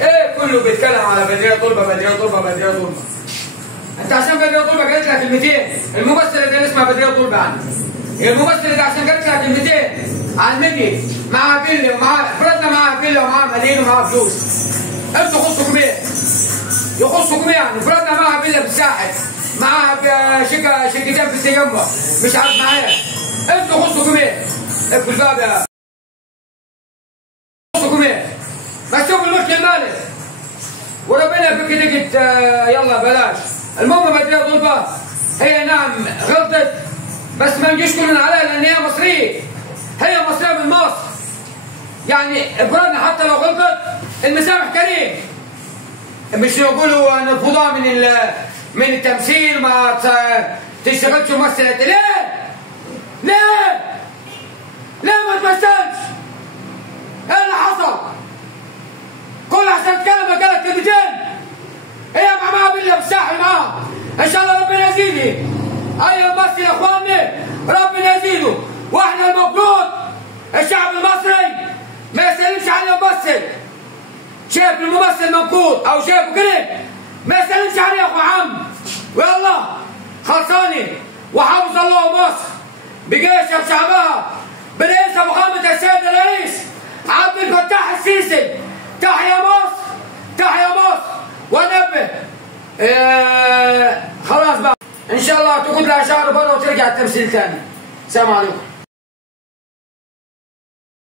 ايه كله بيتكلم على بدريه طلبه بدريه طلبه بدريه طلبه. انت عشان بدريه طلبه قالت لك كلمتين، الممثله اللي اسمها بدريه طلبه عنها. الممثله دي عشان قالت لك كلمتين عن مني معاها فيلا ومعاها فرضنا معاها فيلا ومعاها ملايين ومعاها فلوس. انتوا يخصكم ايه؟ يخصكم ايه يعني؟ فرضنا معاها فيلا في الساحل، معاها شقتين في التجمع، مش عارف معايا. انتوا يخصكم ايه؟ اقفل الباب يا يخصكم ايه؟ ما تشوف الملك المالك وربنا في كده يلا بلاش. المهم بدريه طلبه هي نعم غلطت، بس ما نجيش كلنا عليها لان هي مصريه، هي مصريه من مصر. يعني افرضنا حتى لو غلطت المسامح كريم، مش يقولوا نرفضها من التمثيل، ما تشتغلش ممثله. ليه؟ ليه؟ ليه ما تمثلش؟ ايه اللي حصل؟ كل عشان تتكلم قالت كلمتين، هي معاها فيلا في الساحل معاها. ان شاء الله ربنا يزيدي. اي ممثل يا اخواني ربنا يزيده، واحنا المفروض الشعب المصري ما يسلمش على الممثل. شايف الممثل منقود او شايفه كده ما يسلمش عليه يا اخو عم. ويلا خلصاني. وحافظ الله مصر بجيشها بشعبها برئيسها فخامة السيد الرئيس عبد الفتاح السيسي. تحيا مصر تحيا مصر. وانبه خلاص بقى ان شاء الله تقعد لها شهر بره وترجع التمثيل تاني. السلام عليكم.